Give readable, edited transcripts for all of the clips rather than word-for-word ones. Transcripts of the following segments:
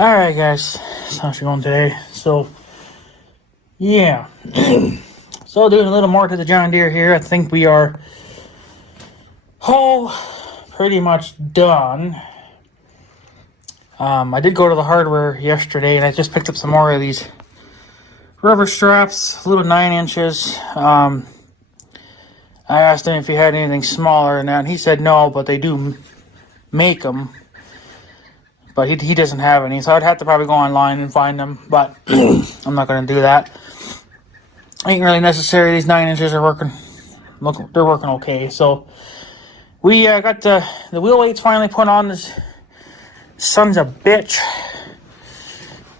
Alright guys, that's how she's going today. So, yeah. So doing a little more to the John Deere here. I think we are pretty much done. I did go to the hardware yesterday and I just picked up some more of these rubber straps, little 9 inches. I asked him if he had anything smaller than that, and he said no, but they do make them. But he doesn't have any, so I'd have to probably go online and find them, but I'm not going to do that. Ain't really necessary. These 9 inches are working. Look, they're working okay. So we got the wheel weights finally put on. This son's a bitch,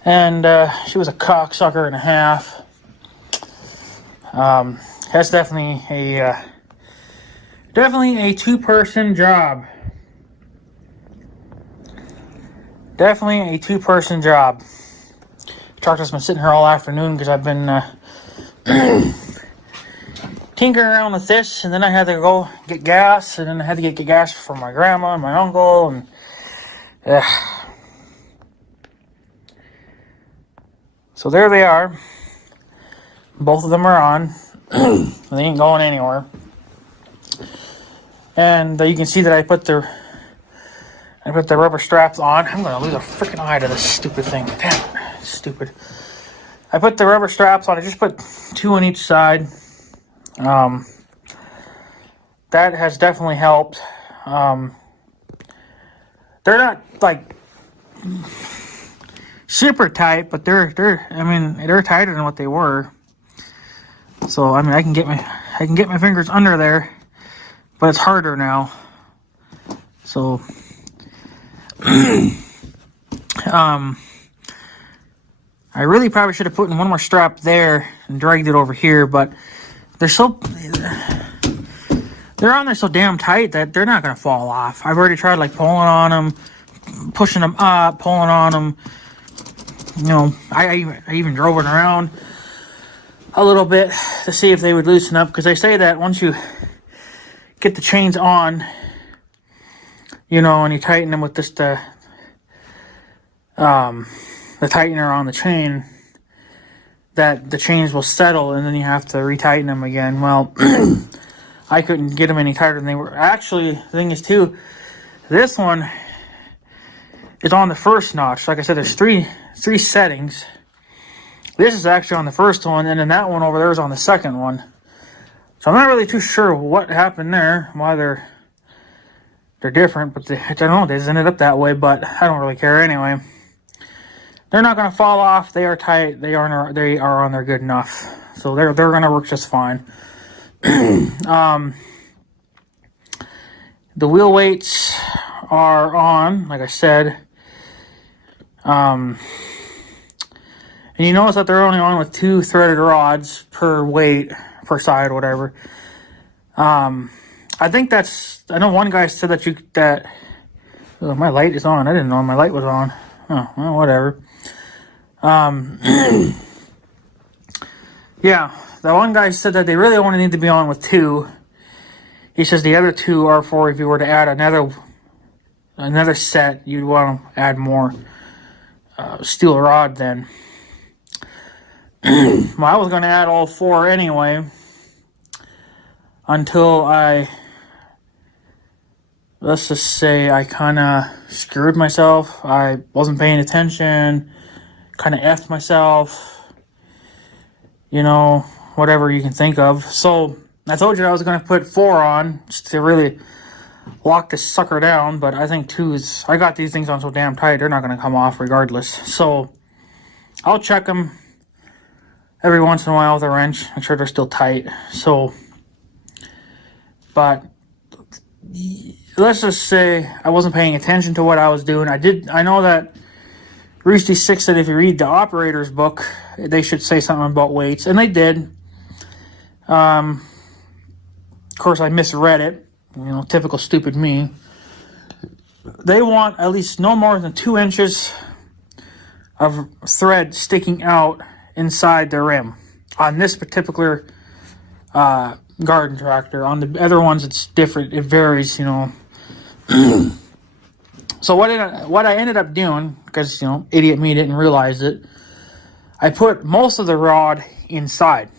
and she was a cocksucker and a half. That's definitely a two-person job. Definitely a two-person job. Tractor's been sitting here all afternoon because I've been tinkering around with this, and then I had to go get gas, and then I had to get gas for my grandma and my uncle, and so there they are. Both of them are on. They ain't going anywhere. And you can see that I put the rubber straps on. I'm going to lose a freaking eye to this stupid thing. Damn it. It's stupid. I put the rubber straps on. I just put 2 on each side. That has definitely helped. They're not like super tight, but they're tighter than what they were. So I mean, I can get my fingers under there, but it's harder now. So I really probably should have put in one more strap there and dragged it over here, but they're on there so damn tight that they're not going to fall off. I've already tried like pulling on them, pushing them up, pulling on them. You know, I even drove it around a little bit to see if they would loosen up, because they say that once you get the chains on, you know, and you tighten them with this the tightener on the chain, that the chains will settle, and then you have to retighten them again. Well, I couldn't get them any tighter than they were. Actually, the thing is too, this one is on the first notch. Like I said, there's three settings. This is actually on the first one, and then that one over there is on the second one. So I'm not really too sure what happened there, why they're different, but I don't know, they just ended up that way, but I don't really care anyway. They're not going to fall off. They are tight. They are on there good enough. So they're going to work just fine. The wheel weights are on, like I said. And you notice that they're only on with 2 threaded rods per weight, per side, whatever. I think that's, I know one guy said that oh, my light is on. I didn't know my light was on. Oh, well, whatever. Yeah, that one guy said that they really only need to be on with 2. He says the other 2 are for if you were to add another set, you'd want to add more steel rod then. Well, I was going to add all 4 anyway, until let's just say I kind of screwed myself. I wasn't paying attention, kind of effed myself, you know, whatever you can think of. So I told you I was going to put 4 on just to really lock this sucker down, but I think 2 is, I got these things on so damn tight, they're not going to come off regardless. So I'll check them every once in a while with a wrench, make sure they're still tight. So, but let's just say I wasn't paying attention to what I was doing. I know that Rusty 6 said if you read the operator's book, they should say something about weights, and they did. Of course, I misread it. You know, typical stupid me. They want at least no more than 2 inches of thread sticking out inside the rim on this particular garden tractor. On the other ones, it's different. It varies, you know. So what I ended up doing, because, idiot me didn't realize it, I put most of the rod inside.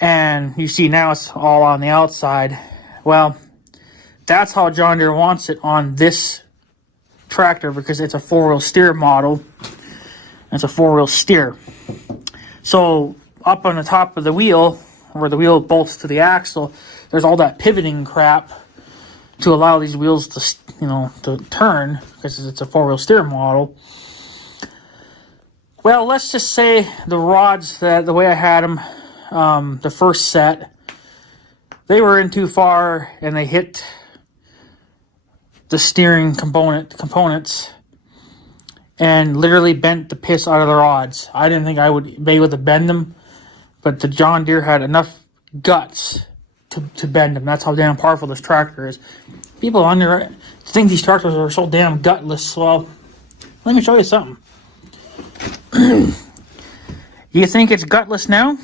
And you see now it's all on the outside. Well, that's how John Deere wants it on this tractor, because it's a four-wheel steer model. It's a four-wheel steer. So up on the top of the wheel, where the wheel bolts to the axle, there's all that pivoting crap to allow these wheels to turn, because it's a four-wheel steer model. Well, let's just say the rods, the way I had them, the first set, they were in too far and they hit the steering components and literally bent the piss out of the rods. I didn't think I would be able to bend them, but the John Deere had enough guts to bend them. That's how damn powerful this tractor is. People think these tractors are so damn gutless. Well, let me show you something. You think it's gutless now?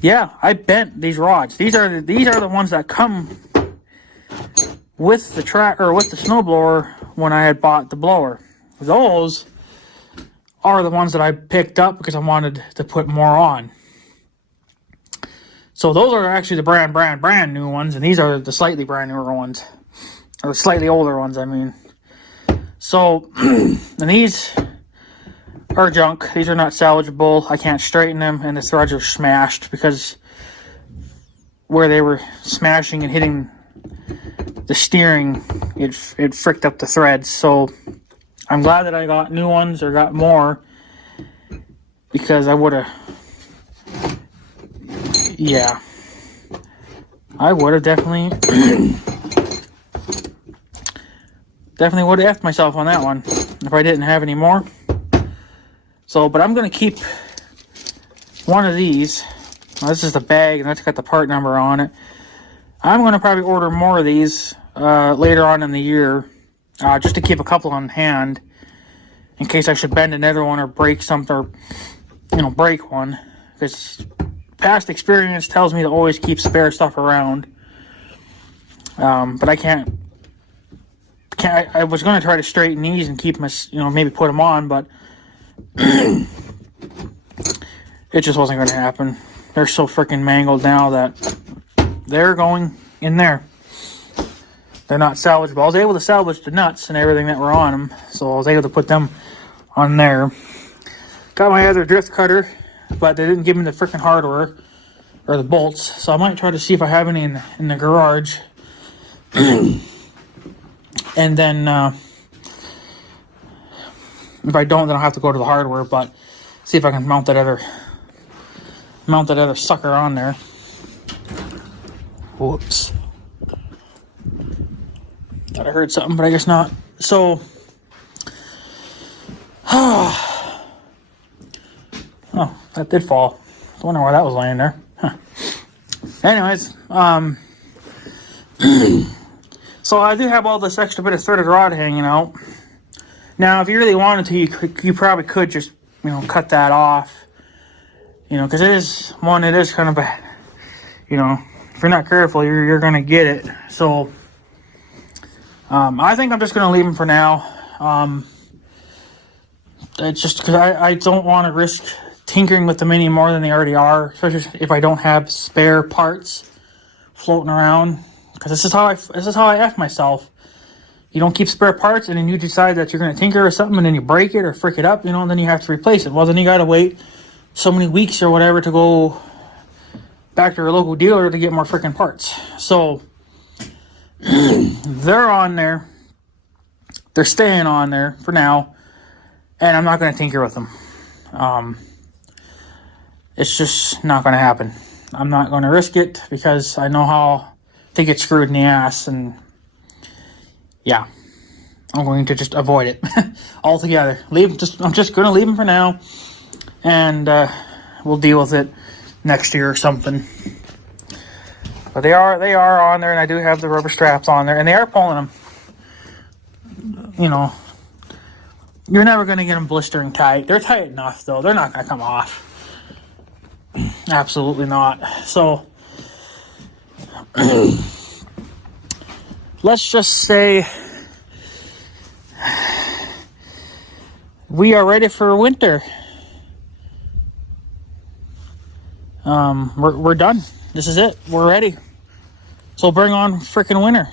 Yeah, I bent these rods. These are the ones that come with the with the snowblower when I had bought the blower. Those are the ones that I picked up because I wanted to put more on. So those are actually the brand new ones, and these are the slightly brand newer ones, or slightly older ones, I mean. So, and these are junk. These are not salvageable. I can't straighten them, and the threads are smashed because where they were smashing and hitting the steering, it fricked up the threads. So I'm glad that I got new ones or got more, because I would have, yeah, I would have definitely would have effed myself on that one if I didn't have any more. So, but I'm going to keep one of these. Now, this is the bag, and that's got the part number on it. I'm going to probably order more of these later on in the year, just to keep a couple on hand in case I should bend another one or break something, or break one. Because past experience tells me to always keep spare stuff around. But I can't. I was going to try to straighten these and keep my, maybe put them on, but it just wasn't going to happen. They're so freaking mangled now that they're going in there. They're not salvageable. I was able to salvage the nuts and everything that were on them, so I was able to put them on there. Got my other drift cutter, but they didn't give me the freaking hardware or the bolts, so I might try to see if I have any in the garage. And then if I don't, then I'll have to go to the hardware, but see if I can mount that other sucker on there. Whoops. Thought I heard something, but I guess not. So, oh, that did fall. I wonder why that was laying there. Huh. Anyways, so I do have all this extra bit of threaded rod hanging out. Now, if you really wanted to, you probably could just, cut that off. Because it is kind of a, if you're not careful, you're going to get it. So, I think I'm just going to leave them for now. It's just because I don't want to risk tinkering with them any more than they already are, especially if I don't have spare parts floating around. Because this is how I F myself. You don't keep spare parts, and then you decide that you're going to tinker with something, and then you break it or frick it up, and then you have to replace it. Well, then you got to wait so many weeks or whatever to go back to your local dealer to get more freaking parts. So they're on there. They're staying on there for now, and I'm not going to tinker with them. It's just not going to happen. I'm not going to risk it because I know how to get screwed in the ass, and yeah, I'm going to just avoid it altogether. I'm just going to leave them for now, and we'll deal with it next year or something. But they are on there, and I do have the rubber straps on there, and they are pulling them. You're never going to get them blistering tight. They're tight enough, though. They're not going to come off. Absolutely not. So, let's just say we are ready for winter. We're done. This is it. We're ready. So bring on freaking winter.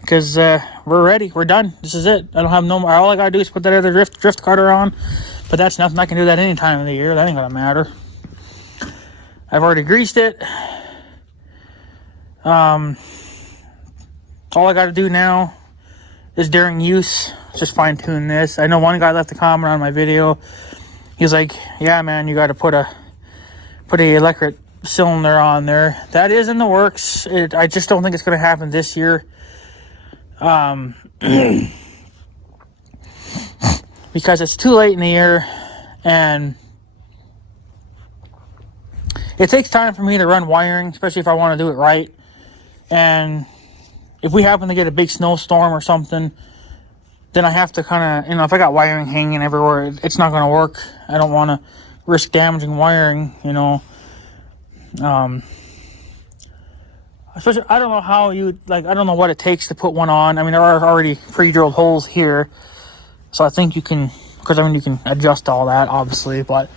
Because we're ready. We're done. This is it. I don't have no more. All I gotta do is put that other drift carter on. But that's nothing. I can do that any time of the year. That ain't gonna matter. I've already greased it. All I gotta do now is during use, just fine tune this. I know one guy left a comment on my video. He's like, yeah, man, you gotta put a electric cylinder on there. That is in the works. I just don't think it's gonna happen this year. Because it's too late in the year, and it takes time for me to run wiring, especially if I want to do it right. And if we happen to get a big snowstorm or something, then I have to kind of, if I got wiring hanging everywhere, it's not going to work. I don't want to risk damaging wiring, especially, I don't know how I don't know what it takes to put one on. I mean, there are already pre-drilled holes here, so I think you can, because you can adjust all that, obviously, but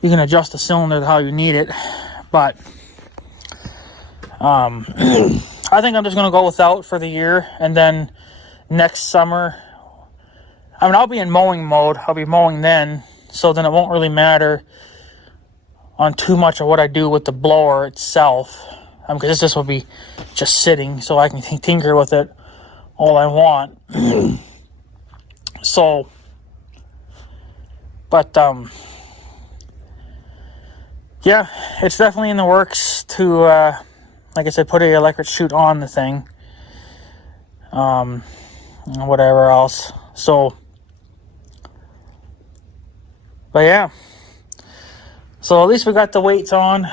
you can adjust the cylinder to how you need it. But I think I'm just going to go without for the year, and then next summer, I'll be in mowing mode. I'll be mowing then, so then it won't really matter on too much of what I do with the blower itself, because this will be just sitting, so I can tinker with it all I want. So, but yeah, it's definitely in the works to, like I said, put an electric chute on the thing, whatever else. So, but yeah, so at least we got the weights on.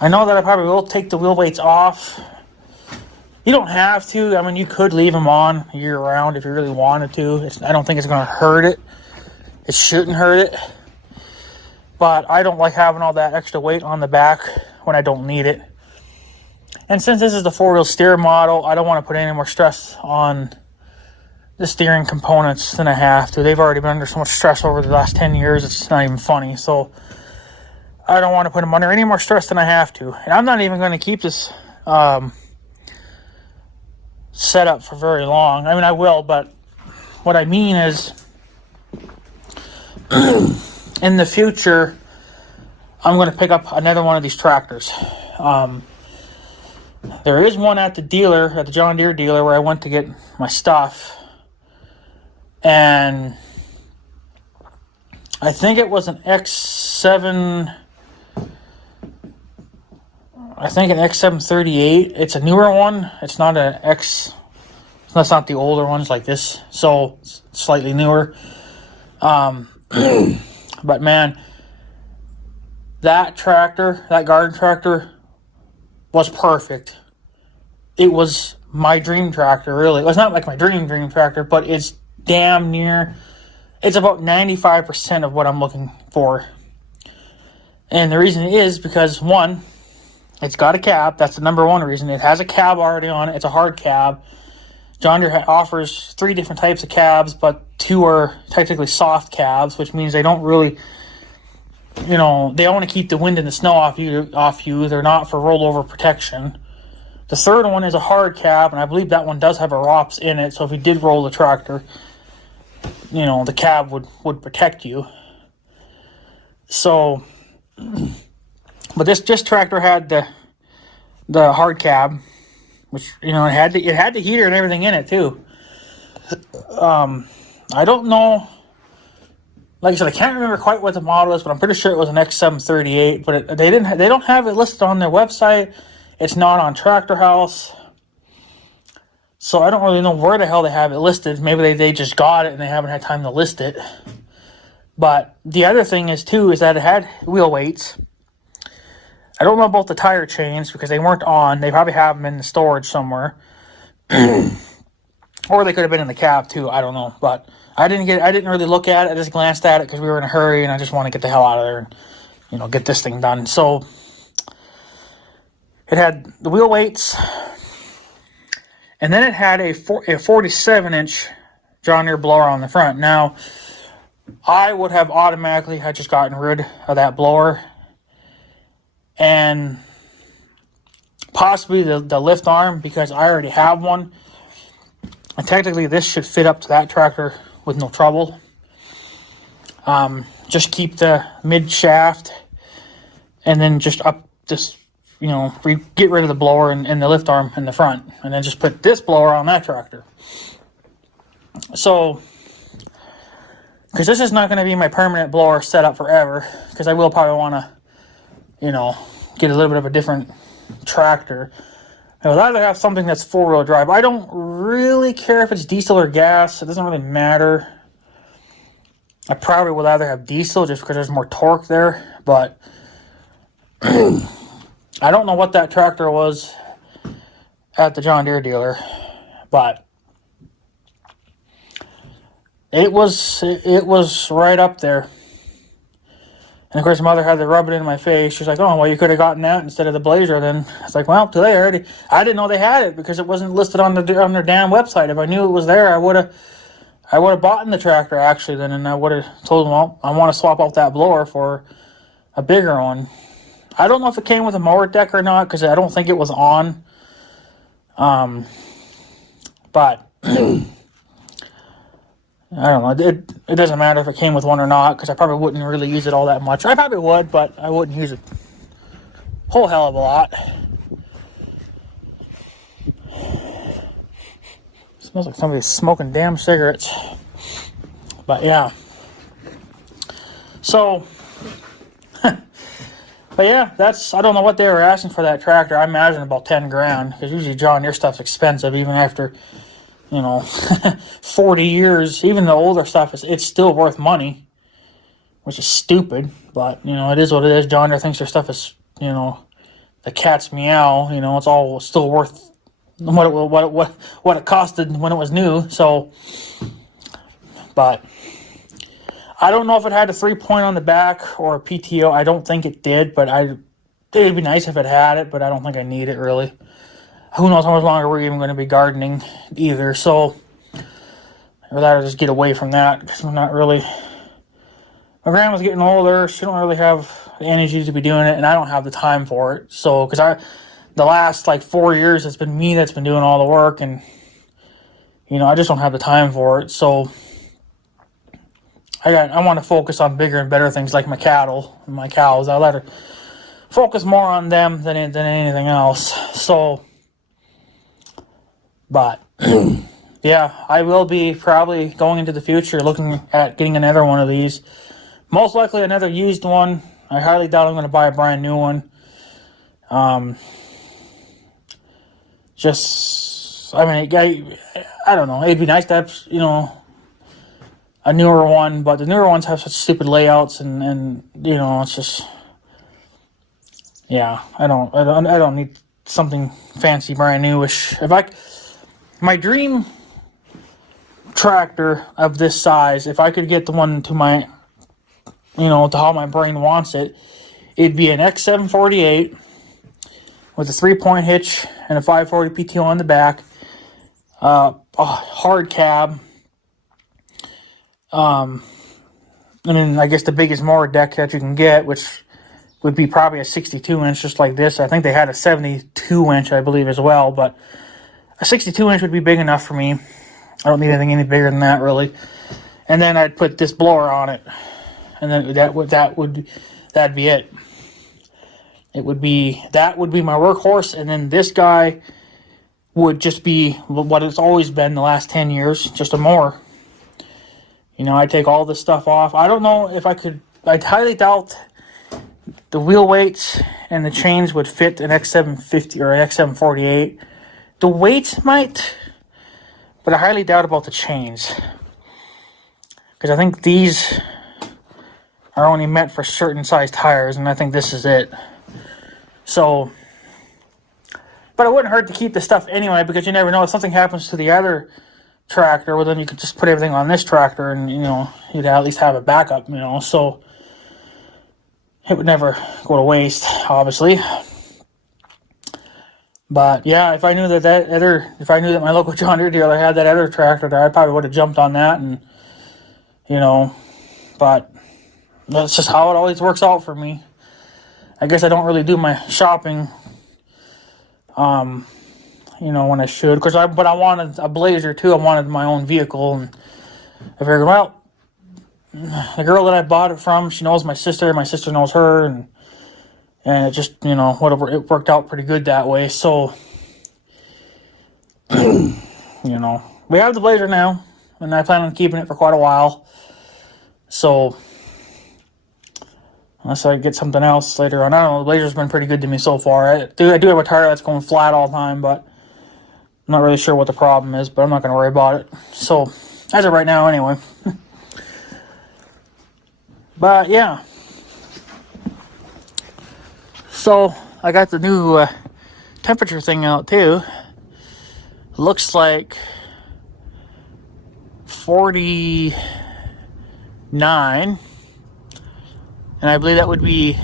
I know that I probably will take the wheel weights off. You don't have to. I mean, you could leave them on year round if you really wanted to. I don't think it's going to hurt it. It shouldn't hurt it. But I don't like having all that extra weight on the back when I don't need it. And since this is the four-wheel steer model, I don't want to put any more stress on the steering components than I have to. They've already been under so much stress over the last 10 years, it's not even funny. So I don't want to put them under any more stress than I have to. And I'm not even going to keep this set up for very long. I mean, I will, but what I mean is in the future, I'm going to pick up another one of these tractors. There is one at the dealer, at the John Deere dealer, where I went to get my stuff. And I think it was an X7... I think an X738. It's a newer one. It's not an X. That's not the older ones like this. So it's slightly newer. But man, that tractor, that garden tractor, was perfect. It was my dream tractor, really. It was not like my dream tractor, but it's damn near. It's about 95% of what I'm looking for. And the reason is because, one, it's got a cab. That's the number one reason. It has a cab already on it. It's a hard cab. John Deere offers 3 different types of cabs, but 2 are technically soft cabs, which means they don't really, they want to keep the wind and the snow off you. They're not for rollover protection. The third one is a hard cab, and I believe that one does have a ROPS in it, so if you did roll the tractor, the cab would protect you. So, but this tractor had the hard cab, which it had the heater and everything in it too. I don't know. Like I said, I can't remember quite what the model is, but I'm pretty sure it was an X738. But they don't have it listed on their website. It's not on Tractor House, so I don't really know where the hell they have it listed. Maybe they just got it and they haven't had time to list it. But the other thing is that it had wheel weights. I don't know about the tire chains because they weren't on. They probably have them in the storage somewhere. Or they could have been in the cab too. I don't know. But I didn't really look at it. I just glanced at it because we were in a hurry and I just want to get the hell out of there and, get this thing done. So It had the wheel weights, and then it had a 47-inch John Deere blower on the front. Now, I would have automatically had just gotten rid of that blower, and possibly the lift arm, because I already have one. And technically this should fit up to that tractor with no trouble. Just keep the mid shaft, and then just up this, get rid of the blower and the lift arm in the front, and then just put this blower on that tractor. So, because this is not going to be my permanent blower set up forever, because I will probably want to, get a little bit of a different tractor. I would rather have something that's four-wheel drive. I don't really care if it's diesel or gas. It doesn't really matter. I probably would rather have diesel just because there's more torque there. But I don't know what that tractor was at the John Deere dealer. But it was right up there. And of course, mother had to rub it in my face. She's like, "Oh, well, you could have gotten that instead of the Blazer." Then it's like, "Well, too late already." I didn't know they had it because it wasn't listed on their damn website. If I knew it was there, I would have bought in the tractor actually. Then, and I would have told them, "Well, I want to swap out that blower for a bigger one." I don't know if it came with a mower deck or not because I don't think it was on. But I don't know. It doesn't matter if it came with one or not, because I probably wouldn't really use it all that much. I probably would, but I wouldn't use it a whole hell of a lot. It smells like somebody's smoking damn cigarettes. But yeah. So, but yeah, I don't know what they were asking for that tractor. I imagine about 10 grand, because usually John Deere stuff's expensive, even after 40 years. Even the older stuff, it's still worth money, which is stupid, but, it is what it is. John Deere thinks their stuff is, the cat's meow, it's all still worth what it costed when it was new. So, but I don't know if it had a 3-point on the back or a PTO. I don't think it did, but it would be nice if it had it, but I don't think I need it really. Who knows how much longer we're even going to be gardening either. So I'd rather just get away from that, because I'm not really... My grandma's getting older. She don't really have the energy to be doing it, and I don't have the time for it. So, because the last 4 years, it's been me that's been doing all the work, and I just don't have the time for it. So I want to focus on bigger and better things like my cattle and my cows. I let her focus more on them than anything else. So, but yeah, I will be probably going into the future looking at getting another one of these. Most likely another used one. I highly doubt I'm going to buy a brand new one. I don't know. It'd be nice to have, a newer one, but the newer ones have such stupid layouts, and it's just, yeah, I don't need something fancy, brand newish. My dream tractor of this size, if I could get the one to my, to how my brain wants it, it'd be an X748 with a 3-point hitch and a 540 PTO on the back, a hard cab, and then I guess the biggest mower deck that you can get, which would be probably a 62-inch, just like this. I think they had a 72-inch, I believe, as well, but a 62-inch would be big enough for me. I don't need anything any bigger than that, really. And then I'd put this blower on it, and then that'd be it. That would be my workhorse, and then this guy would just be what it's always been the last 10 years, just a mower. I'd take all this stuff off. I don't know if I could. I highly doubt the wheel weights and the chains would fit an X750 or an X748. The weights might, but I highly doubt about the chains, because I think these are only meant for certain size tires, and I think this is it. So, but it wouldn't hurt to keep the stuff anyway, because you never know if something happens to the other tractor. Well, then you could just put everything on this tractor, and you'd at least have a backup. So it would never go to waste, obviously. But yeah, if I knew if I knew that my local John Deere dealer had that other tractor there, I probably would have jumped on that, and but that's just how it always works out for me. I guess I don't really do my shopping, when I should. But I wanted a Blazer too. I wanted my own vehicle, and I figured, well, the girl that I bought it from, she knows my sister. My sister knows her, and it just, whatever, it worked out pretty good that way. So, we have the Blazer now, and I plan on keeping it for quite a while. So, unless I get something else later on. I don't know, the Blazer's been pretty good to me so far. I do have a tire that's going flat all the time, but I'm not really sure what the problem is, but I'm not going to worry about it. So, as of right now, anyway. But, yeah. So, I got the new temperature thing out, too. Looks like 49. And I believe that would be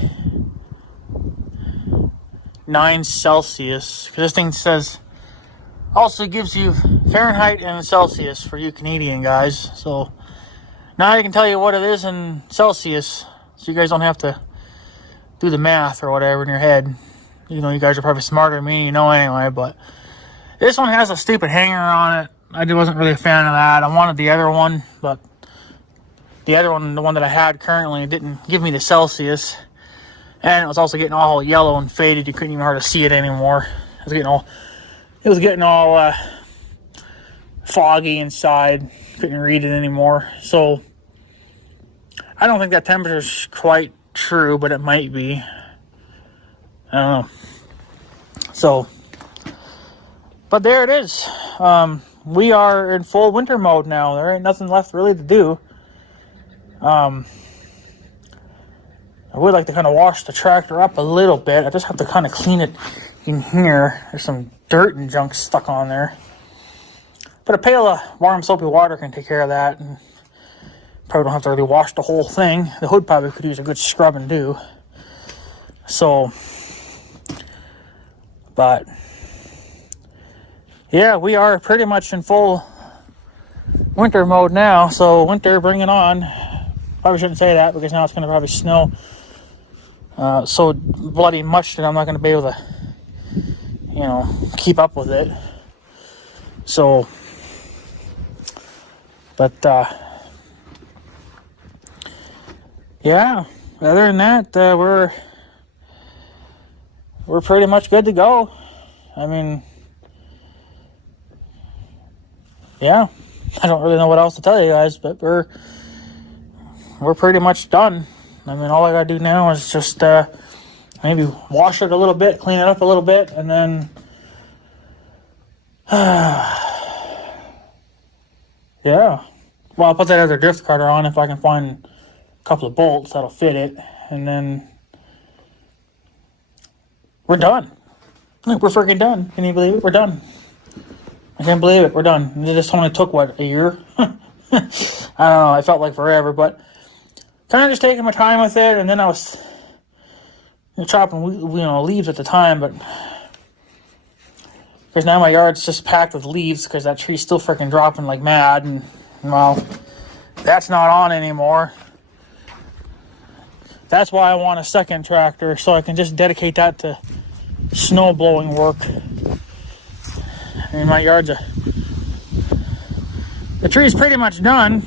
9 Celsius. Because this thing says, also gives you Fahrenheit and Celsius for you Canadian guys. So now I can tell you what it is in Celsius. So you guys don't have to do the math or whatever in your head. You guys are probably smarter than me, anyway. But this one has a stupid hanger on it. I wasn't really a fan of that. I wanted the other one, but the other one, the one that I had currently, didn't give me the Celsius. And it was also getting all yellow and faded. You couldn't even hardly see it anymore. It was getting all foggy inside. Couldn't read it anymore. So I don't think that temperature's quite true, but it might be. I don't know. So, but there it is. We are in full winter mode now. There ain't nothing left really to do. I would like to kind of wash the tractor up a little bit. I just have to kind of clean it in here. There's some dirt and junk stuck on there. But a pail of warm soapy water can take care of that. And probably don't have to really wash the whole thing. The hood probably could use a good scrubbing too. So, but yeah, we are pretty much in full winter mode now. So winter, bring it on. Probably shouldn't say that because now it's going to probably snow so bloody much that I'm not going to be able to, keep up with it. So, but yeah. Other than that, we're pretty much good to go. I mean, yeah. I don't really know what else to tell you guys, but we're pretty much done. I mean, all I gotta do now is just maybe wash it a little bit, clean it up a little bit, and then yeah. Well, I'll put that other drift cutter on if I can find a couple of bolts that'll fit it, and then we're done. We're freaking done. Can you believe it? We're done. I can't believe it. We're done. This only took, what, a year? I don't know. I felt like forever, but kind of just taking my time with it, and then I was chopping, leaves at the time, but because now my yard's just packed with leaves because that tree's still freaking dropping like mad, and well, that's not on anymore. That's why I want a second tractor, so I can just dedicate that to snow blowing work. And my yard's the tree's pretty much done.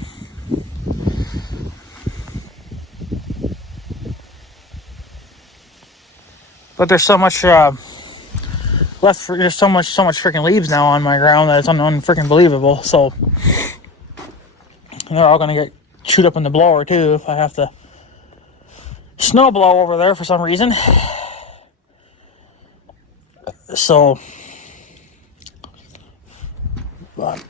But there's so much left. There's so much freaking leaves now on my ground that it's unfreaking believable. So they're all gonna get chewed up in the blower too if I have to snow blow over there for some reason. So, but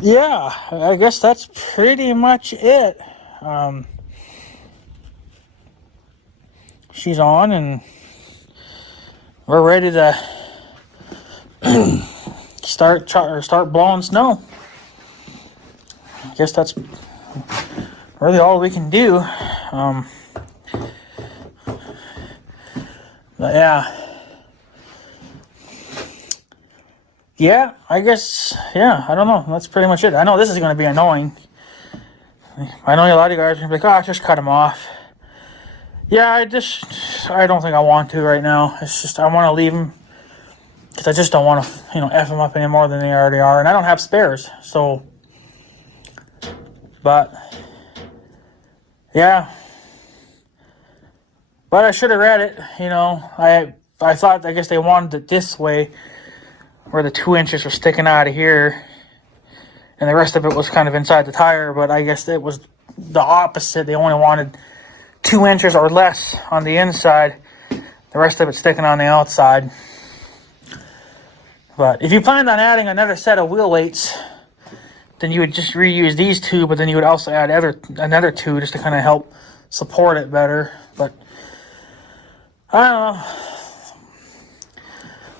yeah, I guess that's pretty much it. She's on, and we're ready to start blowing snow. I guess that's really all we can do. But yeah, yeah, I guess, yeah, I don't know. That's pretty much it. I know this is going to be annoying. I know a lot of you guys are going to be like, oh, just cut them off. Yeah, I don't think I want to right now. It's just, I want to leave them because I just don't want to, F them up any more than they already are. And I don't have spares, so, but, yeah. But I should have read it, I thought, I guess they wanted it this way, where the 2 inches were sticking out of here, and the rest of it was kind of inside the tire, but I guess it was the opposite. They only wanted 2 inches or less on the inside, the rest of it sticking on the outside. But if you planned on adding another set of wheel weights, then you would just reuse these two, but then you would also add another two just to kind of help support it better. But I don't know.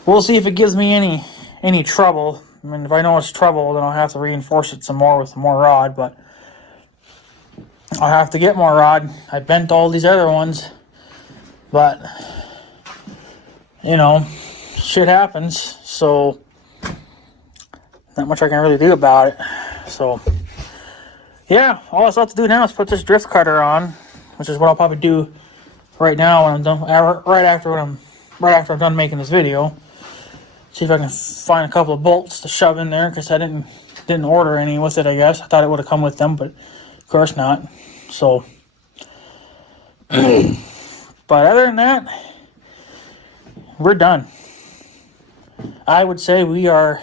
We'll see if it gives me any trouble. I mean, if I know it's trouble, then I'll have to reinforce it some more with more rod, but I'll have to get more rod. I bent all these other ones, but, shit happens, so not much I can really do about it. So, yeah, all I still have to do now is put this drift cutter on, which is what I'll probably do right now when I'm done, right after I'm done making this video. See if I can find a couple of bolts to shove in there, because I didn't order any with it, I guess. I thought it would have come with them, but of course not. So, but other than that, we're done. I would say we are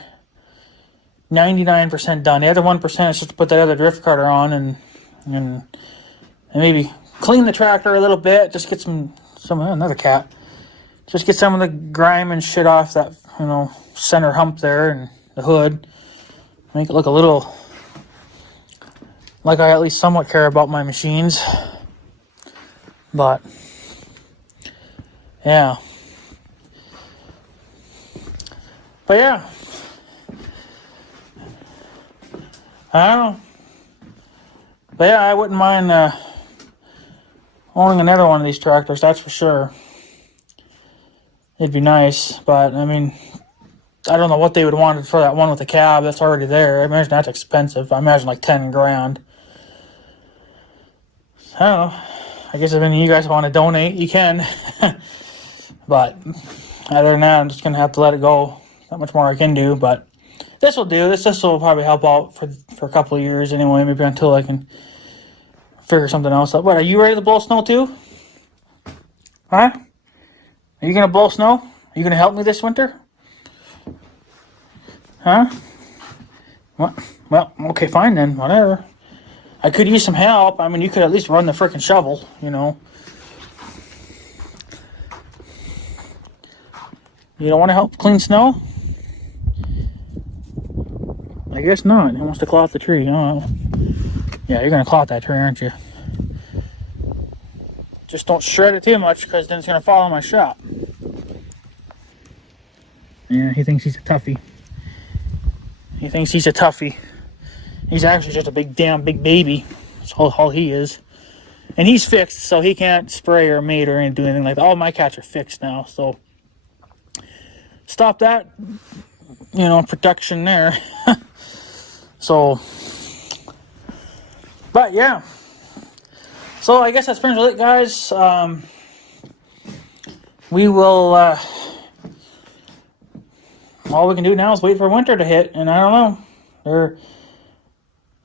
99% done. The other 1% is just to put that other drift cutter on and maybe clean the tractor a little bit. Just get some another cat. Just get some of the grime and shit off that, center hump there and the hood. Make it look a little like I at least somewhat care about my machines. But, yeah. But, yeah. I don't know. But, yeah, I wouldn't mind owning another one of these tractors, that's for sure. It'd be nice, but, I mean, I don't know what they would want for that one with the cab that's already there. I imagine that's expensive. I imagine like 10 grand. I don't know. I guess if any of you guys want to donate, you can. But other than that, I'm just going to have to let it go. Not much more I can do, but this will do. This will probably help out for a couple of years anyway, maybe until I can figure something else out. What, are you ready to blow snow too? Huh? Are you going to blow snow? Are you going to help me this winter? Huh? What? Well, okay, fine then. Whatever. I could use some help. I mean, you could at least run the frickin' shovel, You don't want to help clean snow? I guess not. He wants to claw out the tree. Oh. Yeah, you're going to claw out that tree, aren't you? Just don't shred it too much, because then it's going to fall in my shop. Yeah, he thinks he's a toughie. He thinks he's a toughie. He's actually just a big baby. That's all he is. And he's fixed, so he can't spray or mate or do anything like that. All my cats are fixed now, so stop that, production there. So, but yeah. So I guess that's pretty much it, guys. We will, all we can do now is wait for winter to hit, and I don't know. They're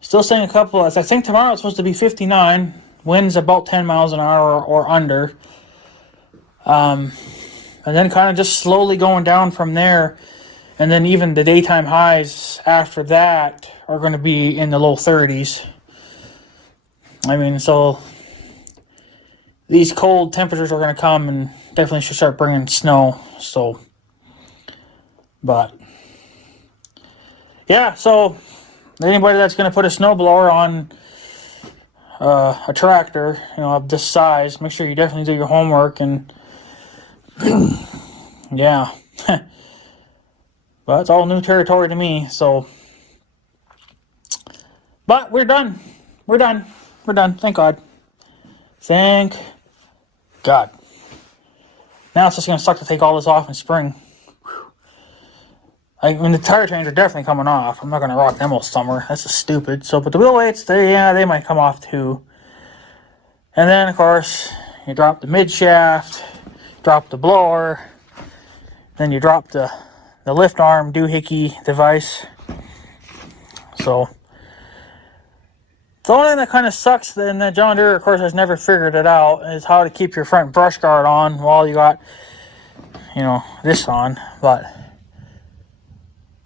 still saying a couple. I think tomorrow it's supposed to be 59. Winds about 10 miles an hour or under. And then kind of just slowly going down from there. And then even the daytime highs after that are going to be in the low 30s. I mean, so these cold temperatures are going to come and definitely should start bringing snow. So, but yeah, so anybody that's going to put a snowblower on a tractor, of this size, make sure you definitely do your homework and yeah. But it's all new territory to me, so. But we're done. We're done. We're done. Thank God. Thank God. Now it's just going to suck to take all this off in spring. I mean, the tire chains are definitely coming off. I'm not going to rock them all summer. That's just stupid. So, but the wheel weights, they might come off too. And then, of course, you drop the mid shaft, drop the blower, then you drop the lift arm doohickey device. So, the only thing that kind of sucks, and that John Deere, of course, has never figured it out, is how to keep your front brush guard on while you got, this on. But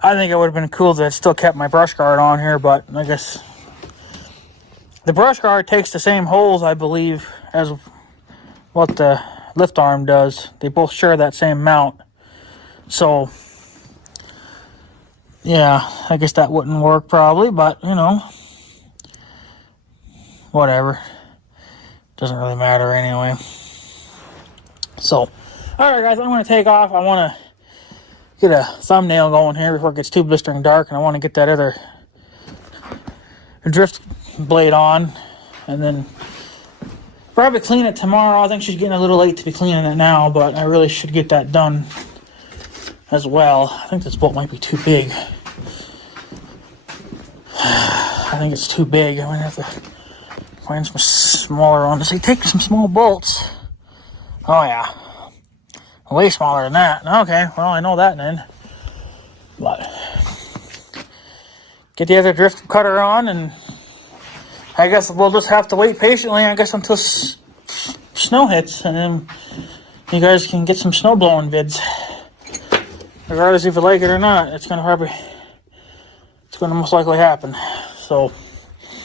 I think it would have been cool to have still kept my brush guard on here, but I guess the brush guard takes the same holes, I believe, as what the lift arm does. They both share that same mount. So, yeah, I guess that wouldn't work probably, but, whatever. Doesn't really matter anyway. So, alright guys, I'm going to take off. I want to get a thumbnail going here before it gets too blistering dark, and I want to get that other drift blade on, and then probably clean it tomorrow. I think she's getting a little late to be cleaning it now, but I really should get that done as well. I think this bolt might be too big. I think it's too big. I'm going to have to find some smaller ones. They take some small bolts. Oh yeah, way smaller than that. Okay, well, I know that then. But get the other drift cutter on, and I guess we'll just have to wait patiently, I guess, until snow hits, and then you guys can get some snow blowing vids. Regardless if you like it or not, it's gonna most likely happen. So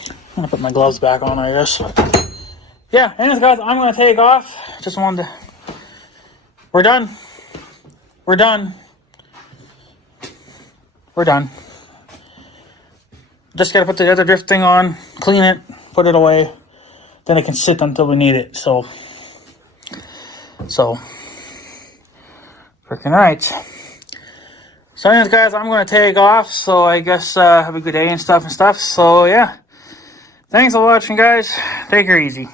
I'm gonna put my gloves back on, I guess. Yeah, anyways guys, I'm gonna take off. Just wanted to, we're done. Just gotta put the other drift thing on, clean it, put it away, then it can sit until we need it. So freaking right. So anyways guys, I'm gonna take off, so I guess have a good day and stuff. So yeah, thanks for watching guys, take her easy.